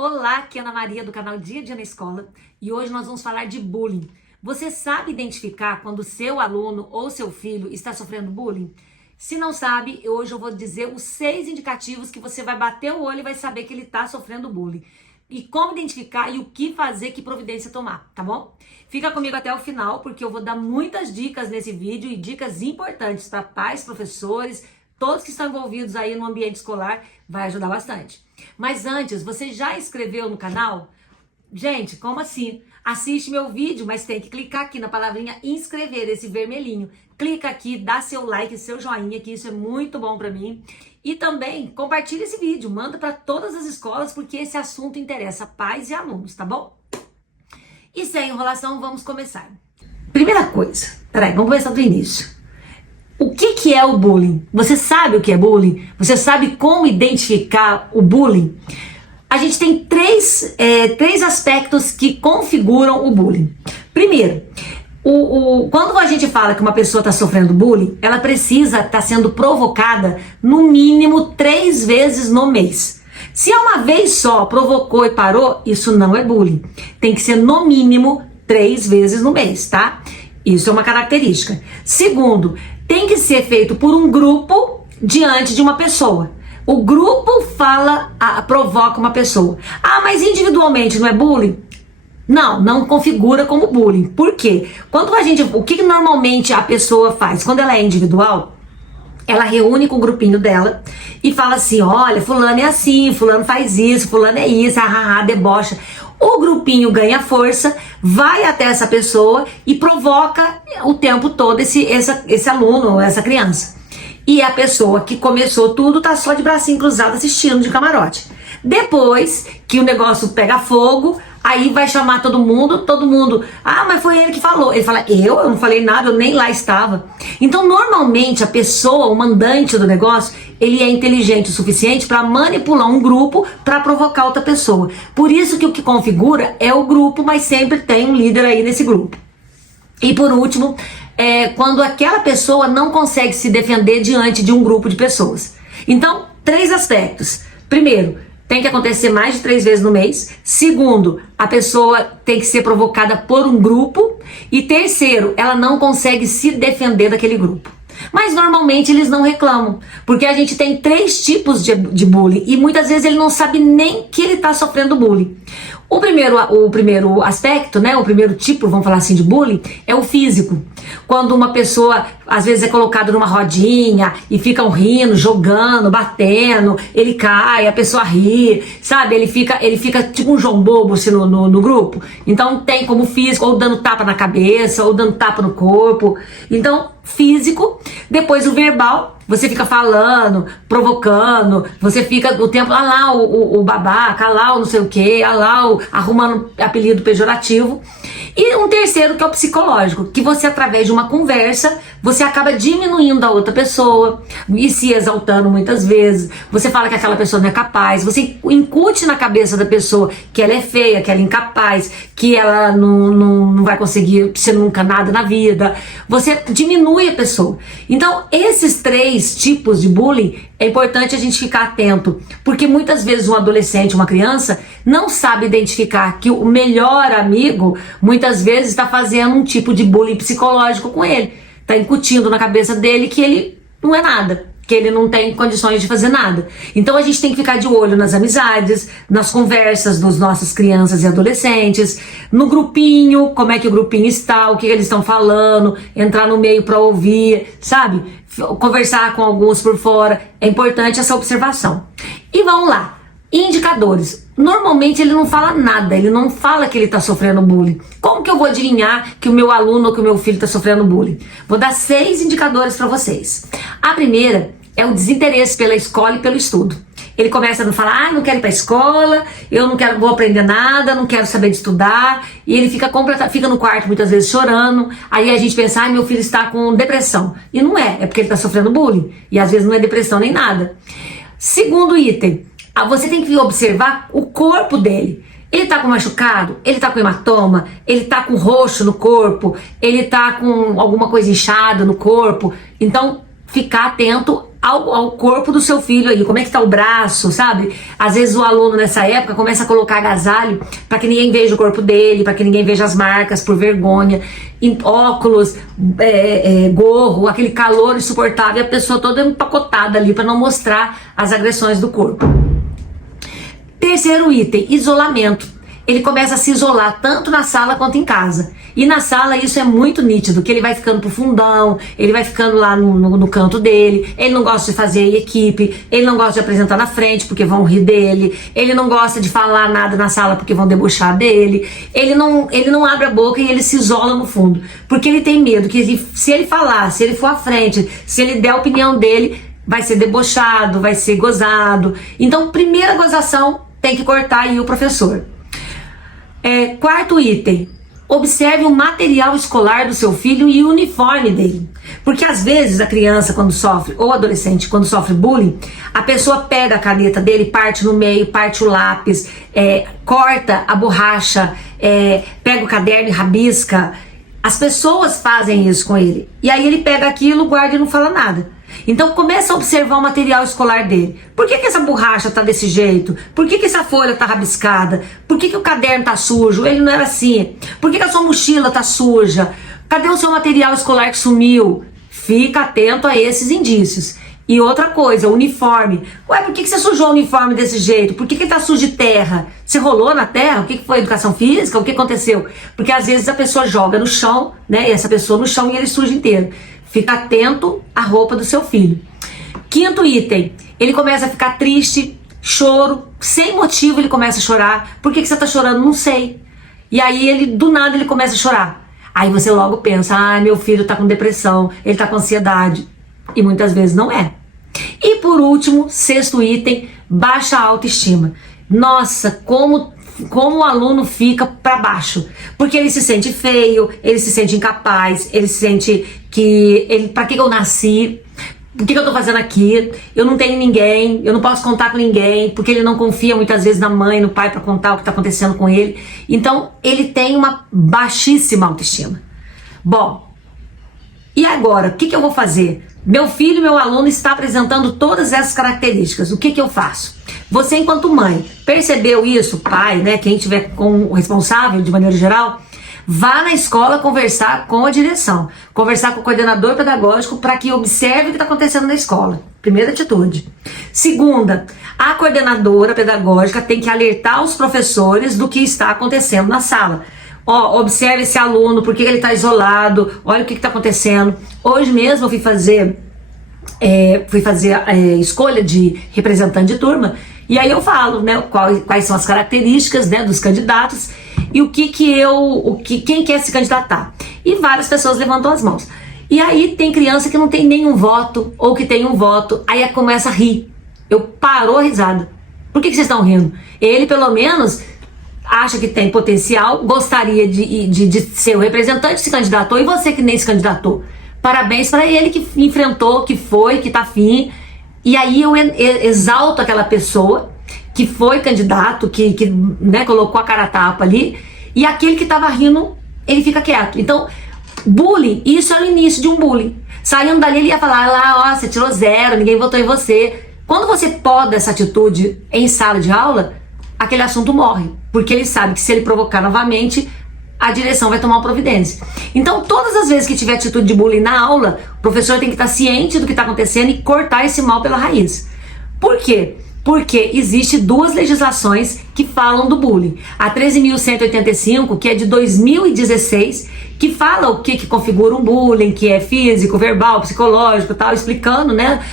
Olá, aqui é Ana Maria do canal Dia a Dia na Escola e hoje nós vamos falar de bullying. Você sabe identificar quando seu aluno ou seu filho está sofrendo bullying? Se não sabe, hoje eu vou dizer os 6 indicativos que você vai bater o olho e vai saber que ele está sofrendo bullying. E como identificar e o que fazer, que providência tomar, tá bom? Fica comigo até o final porque eu vou dar muitas dicas nesse vídeo e dicas importantes para pais, professores, todos que estão envolvidos aí no ambiente escolar, vai ajudar bastante. Mas antes, você já inscreveu no canal? Gente, como assim? Assiste meu vídeo, mas tem que clicar aqui na palavrinha inscrever, esse vermelhinho. Clica aqui, dá seu like, seu joinha, que isso é muito bom pra mim. E também compartilha esse vídeo, manda para todas as escolas, porque esse assunto interessa pais e alunos, tá bom? E sem enrolação, vamos começar. Primeira coisa, vamos começar do início. O que é o bullying? Você sabe o que é bullying? Você sabe como identificar o bullying? A gente tem três aspectos que configuram o bullying. Primeiro, quando a gente fala que uma pessoa está sofrendo bullying, ela precisa estar sendo provocada no mínimo 3 vezes no mês. Se é uma vez só, provocou e parou, isso não é bullying. Tem que ser no mínimo 3 vezes no mês, tá? Isso é uma característica. Segundo, tem que ser feito por um grupo diante de uma pessoa. O grupo provoca uma pessoa. Ah, mas individualmente não é bullying? Não configura como bullying. Por quê? O que normalmente a pessoa faz? Quando ela é individual, ela reúne com o grupinho dela e fala assim, olha, fulano é assim, fulano faz isso, fulano é isso, debocha. O grupinho ganha força, vai até essa pessoa e provoca o tempo todo esse aluno, essa criança. E a pessoa que começou tudo tá só de bracinho cruzado assistindo de camarote. Depois que o negócio pega fogo, aí vai chamar todo mundo, mas foi ele que falou. Ele fala, eu não falei nada, eu nem lá estava. Então, normalmente, a pessoa, o mandante do negócio, ele é inteligente o suficiente para manipular um grupo para provocar outra pessoa. Por isso que o que configura é o grupo, mas sempre tem um líder aí nesse grupo. E por último, quando aquela pessoa não consegue se defender diante de um grupo de pessoas. Então, 3 aspectos. Primeiro, tem que acontecer mais de 3 vezes no mês. Segundo, a pessoa tem que ser provocada por um grupo. E terceiro, ela não consegue se defender daquele grupo. Mas normalmente eles não reclamam, porque a gente tem 3 tipos de bullying e muitas vezes ele não sabe nem que ele está sofrendo bullying. O primeiro aspecto, né, o primeiro tipo, vamos falar assim, de bullying, é o físico. Quando uma pessoa, às vezes, é colocada numa rodinha e ficam rindo, jogando, batendo, ele cai, a pessoa ri, sabe? Ele fica tipo um João Bobo assim, no grupo. Então tem como físico, ou dando tapa na cabeça, ou dando tapa no corpo. Então, físico. Depois o verbal. Você fica falando, provocando, você fica o tempo, lá o babaca, lá o não sei o que, arrumando apelido pejorativo. E um terceiro que é o psicológico, que você através de uma conversa, você acaba diminuindo a outra pessoa e se exaltando muitas vezes. Você fala que aquela pessoa não é capaz, você incute na cabeça da pessoa que ela é feia, que ela é incapaz, que ela não vai conseguir ser nunca nada na vida. Você diminui a pessoa. Então, esses 3 tipos de bullying, é importante a gente ficar atento, porque muitas vezes um adolescente, uma criança, não sabe identificar que o melhor amigo, muitas vezes está fazendo um tipo de bullying psicológico com ele, está incutindo na cabeça dele que ele não é nada, que ele não tem condições de fazer nada. Então a gente tem que ficar de olho nas amizades, nas conversas dos nossos crianças e adolescentes, no grupinho, como é que o grupinho está, o que eles estão falando, entrar no meio para ouvir, sabe? Conversar com alguns por fora. É importante essa observação. E vamos lá, indicadores. Normalmente ele não fala nada, ele não fala que ele está sofrendo bullying. Como que eu vou adivinhar que o meu aluno ou que o meu filho está sofrendo bullying? Vou dar 6 indicadores para vocês. A primeira é o desinteresse pela escola e pelo estudo. Ele começa a não falar, não quero ir para a escola, eu não quero, vou aprender nada, não quero saber de estudar, e ele fica no quarto muitas vezes chorando. Aí a gente pensa, meu filho está com depressão. E não é porque ele está sofrendo bullying, e às vezes não é depressão nem nada. Segundo item, você tem que observar o corpo dele. Ele tá com machucado, ele tá com hematoma, ele tá com roxo no corpo, ele tá com alguma coisa inchada no corpo. Então, ficar atento ao corpo do seu filho aí, como é que tá o braço, sabe? Às vezes o aluno nessa época começa a colocar agasalho para que ninguém veja o corpo dele, para que ninguém veja as marcas por vergonha, óculos, gorro, aquele calor insuportável, e a pessoa toda empacotada ali para não mostrar as agressões do corpo. Terceiro item, isolamento. Ele começa a se isolar tanto na sala quanto em casa. E na sala isso é muito nítido, que ele vai ficando pro fundão, ele vai ficando lá no canto dele, ele não gosta de fazer equipe, ele não gosta de apresentar na frente porque vão rir dele, ele não gosta de falar nada na sala porque vão debochar dele, ele não abre a boca e ele se isola no fundo, porque ele tem medo que se ele falar, se ele for à frente, se ele der a opinião dele, vai ser debochado, vai ser gozado. Então, primeira gozação, tem que cortar aí o professor. Quarto item, observe o material escolar do seu filho e o uniforme dele. Porque às vezes a criança quando sofre, ou adolescente quando sofre bullying, a pessoa pega a caneta dele, parte no meio, parte o lápis, corta a borracha, pega o caderno e rabisca. As pessoas fazem isso com ele. E aí ele pega aquilo, guarda e não fala nada. Então começa a observar o material escolar dele. Por que essa borracha tá desse jeito? Por que essa folha tá rabiscada? Por que o caderno tá sujo? Ele não era assim. Por que a sua mochila tá suja? Cadê o seu material escolar que sumiu? Fica atento a esses indícios. E outra coisa, o uniforme. Ué, por que você sujou o uniforme desse jeito? Por que tá sujo de terra? Você rolou na terra? O que foi? Educação física? O que aconteceu? Porque às vezes a pessoa joga no chão, né? E essa pessoa no chão e ele suja inteiro. Fica atento à roupa do seu filho. Quinto item, ele começa a ficar triste, choro, sem motivo ele começa a chorar. Por que você tá chorando? Não sei. E aí do nada ele começa a chorar. Aí você logo pensa, meu filho tá com depressão, ele tá com ansiedade. E muitas vezes não é. E por último, sexto item, baixa autoestima. Nossa, como o aluno fica para baixo, porque ele se sente feio, ele se sente incapaz, ele se sente para que eu nasci, o que eu tô fazendo aqui, eu não tenho ninguém, eu não posso contar com ninguém, porque ele não confia muitas vezes na mãe, no pai para contar o que tá acontecendo com ele. Então ele tem uma baixíssima autoestima. Bom, e agora, o que eu vou fazer? Meu filho, meu aluno está apresentando todas essas características. O que eu faço? Você, enquanto mãe, percebeu isso? Pai, né? Quem tiver com o responsável, de maneira geral, vá na escola conversar com a direção. Conversar com o coordenador pedagógico para que observe o que está acontecendo na escola. Primeira atitude. Segunda, a coordenadora pedagógica tem que alertar os professores do que está acontecendo na sala. Observe esse aluno, por que ele está isolado, olha o que está acontecendo. Hoje mesmo eu fui fazer a escolha de representante de turma, e aí eu falo, né, quais são as características, né, dos candidatos e quem quer se candidatar. E várias pessoas levantam as mãos. E aí tem criança que não tem nenhum voto, ou que tem um voto, aí começa a rir. Eu paro a risada. Por que vocês estão rindo? Ele, pelo menos, acha que tem potencial, gostaria de ser o representante, se candidatou, e você que nem se candidatou. Parabéns para ele que enfrentou, que foi, que tá afim. E aí eu exalto aquela pessoa que foi candidato, que né, colocou a cara a tapa ali, e aquele que tava rindo, ele fica quieto. Então, bullying, isso é o início de um bullying. Saindo dali, ele ia falar, você tirou 0, ninguém votou em você. Quando você poda essa atitude em sala de aula, aquele assunto morre, porque ele sabe que se ele provocar novamente, a direção vai tomar uma providência. Então, todas as vezes que tiver atitude de bullying na aula, o professor tem que estar ciente do que está acontecendo e cortar esse mal pela raiz. Por quê? Porque existe 2 legislações que falam do bullying. A 13.185, que é de 2016, que fala o que configura um bullying, que é físico, verbal, psicológico, tal, explicando, né,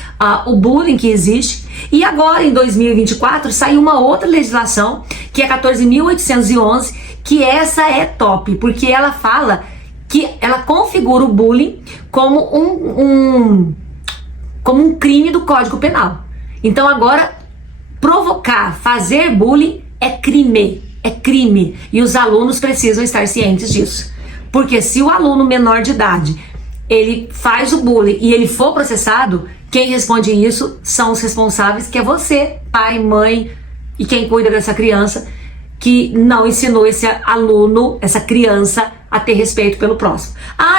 o bullying que existe. E agora, em 2024, saiu uma outra legislação, que é 14.811, que essa é top, porque ela fala que ela configura o bullying como um crime do Código Penal. Então agora, provocar, fazer bullying é crime, e os alunos precisam estar cientes disso. Porque se o aluno menor de idade, ele faz o bullying e ele for processado, quem responde isso são os responsáveis, que é você, pai, mãe e quem cuida dessa criança, que não ensinou esse aluno, essa criança, a ter respeito pelo próximo.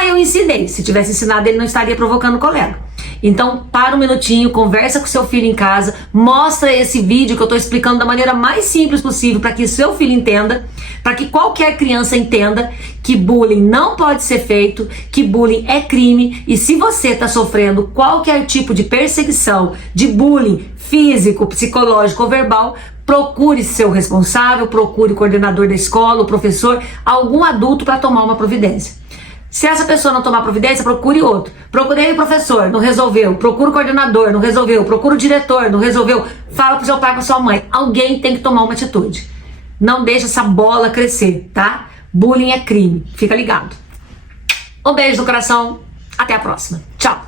Eu ensinei. Se tivesse ensinado, ele não estaria provocando o colega. Então, para um minutinho, conversa com seu filho em casa, mostra esse vídeo que eu estou explicando da maneira mais simples possível para que seu filho entenda, para que qualquer criança entenda que bullying não pode ser feito, que bullying é crime, e se você está sofrendo qualquer tipo de perseguição, de bullying físico, psicológico ou verbal, procure seu responsável, procure o coordenador da escola, o professor, algum adulto para tomar uma providência. Se essa pessoa não tomar providência, procure outro. Procurei o professor, não resolveu. Procura o coordenador, não resolveu. Procura o diretor, não resolveu. Fala pro seu pai, pra sua mãe. Alguém tem que tomar uma atitude. Não deixa essa bola crescer, tá? Bullying é crime. Fica ligado. Um beijo no coração. Até a próxima. Tchau.